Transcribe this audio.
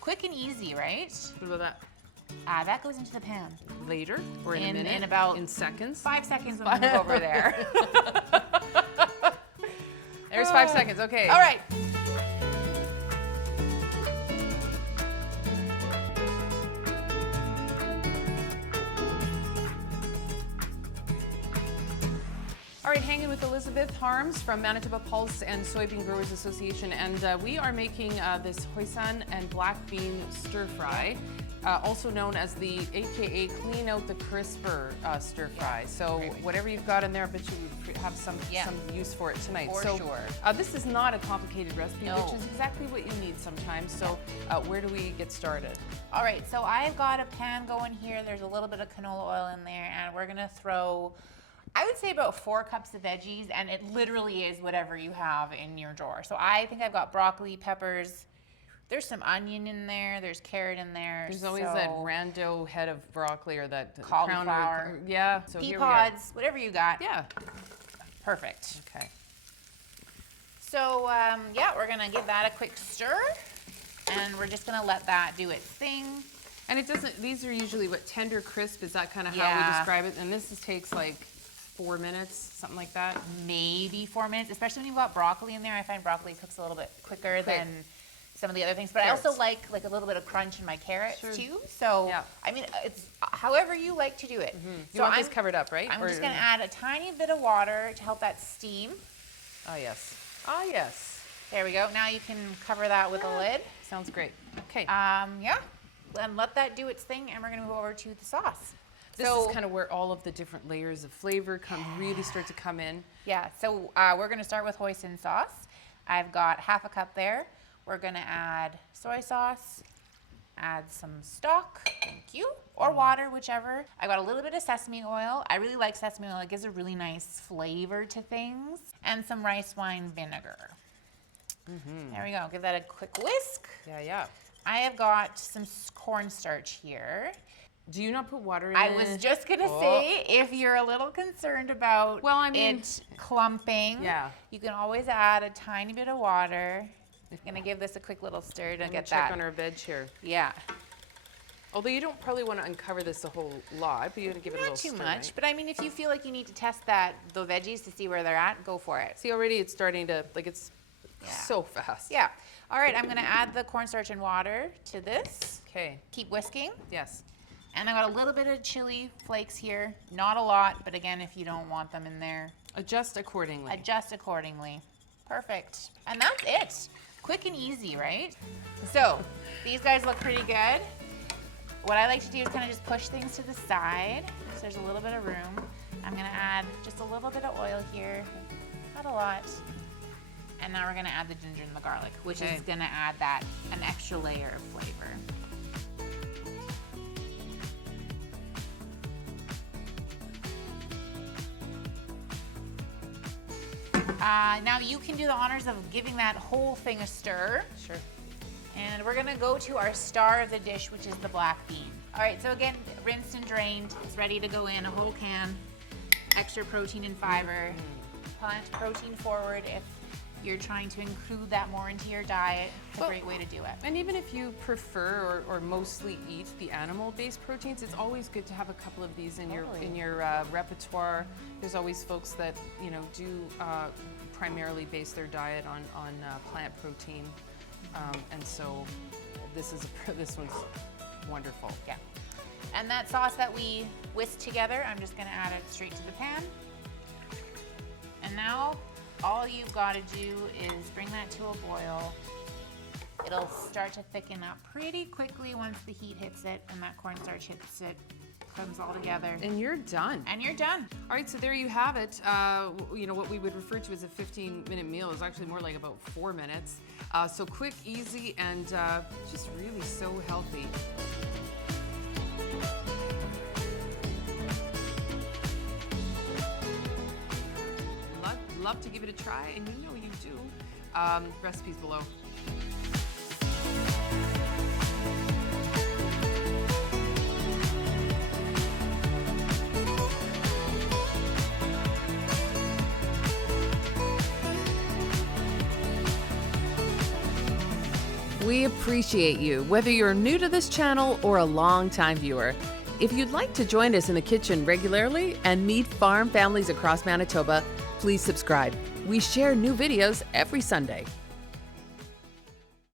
Quick and easy, right? What about that? That goes into the pan. Later or in a minute? In about in seconds? 5 seconds when we move over there. There's 5 seconds, okay. All right. All right, hanging with Elizabeth Harms from Manitoba Pulse and Soybean Growers Association, and we are making this hoisin and black bean stir fry, also known as the AKA clean out the crisper stir fry. So whatever you've got in there, I bet you would have some use for it tonight. For sure. This is not a complicated recipe, which is exactly what you need sometimes. So where do we get started? All right, so I've got a pan going here. There's a little bit of canola oil in there, and we're gonna throw, I would say about 4 cups of veggies, and it literally is whatever you have in your drawer. So I think I've got broccoli, peppers, there's some onion in there, there's carrot in there. There's always that rando head of broccoli or that cauliflower. Yeah. So pea here pods, whatever you got. Yeah. Perfect. Okay. So yeah, we're gonna give that a quick stir, and we're just gonna let that do its thing. And it doesn't, these are usually what, tender crisp, is that kind of how we describe it? And this takes like 4 minutes, something like that? Maybe 4 minutes, especially when you've got broccoli in there. I find broccoli cooks a little bit quicker than some of the other things. But I also like a little bit of crunch in my carrots too. So, I mean, it's however you like to do it. You want this covered up, right? I'm just gonna add a tiny bit of water to help that steam. Oh, yes. Oh, yes. There we go. Now you can cover that with a lid. Sounds great. Okay. Yeah. And let that do its thing, and we're gonna move over to the sauce. This is kind of where all of the different layers of flavor really start to come in. Yeah, so we're gonna start with hoisin sauce. I've got half a cup there. We're gonna add soy sauce, add some stock, thank you, or water, whichever. I got a little bit of sesame oil. I really like sesame oil. It gives a really nice flavor to things. And some rice wine vinegar. There we go. Give that a quick whisk. Yeah. I have got some cornstarch here. Do you not put water in I was just gonna say, if you're a little concerned about it clumping, you can always add a tiny bit of water. I'm gonna give this a quick little stir to get that. Check on our veg here. Yeah. Although you don't probably want to uncover this a whole lot, but you gotta give it a little stir. Not too much, but I mean, if you feel like you need to test the veggies to see where they're at, go for it. See, already it's starting to, like, it's so fast. Yeah. All right, I'm gonna add the cornstarch and water to this. Okay. Keep whisking. Yes. And I got a little bit of chili flakes here. Not a lot, but again, if you don't want them in there, adjust accordingly. Adjust accordingly. Perfect. And that's it. Quick and easy, right? So these guys look pretty good. What I like to do is kind of just push things to the side, so there's a little bit of room. I'm gonna add just a little bit of oil here, not a lot. And now we're gonna add the ginger and the garlic, which is gonna add an extra layer of flavor. Now you can do the honors of giving that whole thing a stir. Sure. And we're gonna go to our star of the dish, which is the black bean. All right, so again, rinsed and drained. It's ready to go in, a whole can. Extra protein and fiber. Plant protein forward if you're trying to include that more into your diet. It's a great way to do it. And even if you prefer or mostly eat the animal-based proteins, it's always good to have a couple of these in your repertoire. There's always folks that do primarily base their diet on plant protein, and so this one's wonderful. Yeah. And that sauce that we whisked together, I'm just gonna add it straight to the pan. And now all you've got to do is bring that to a boil. It'll start to thicken up pretty quickly once the heat hits it and that cornstarch hits it, comes all together. And you're done. And you're done. All right, so there you have it. What we would refer to as a 15-minute meal is actually more like about 4 minutes. So quick, easy, and just really so healthy. Love to give it a try, and you know you do. Recipes below. We appreciate you, whether you're new to this channel or a long-time viewer. If you'd like to join us in the kitchen regularly and meet farm families across Manitoba, please subscribe. We share new videos every Sunday.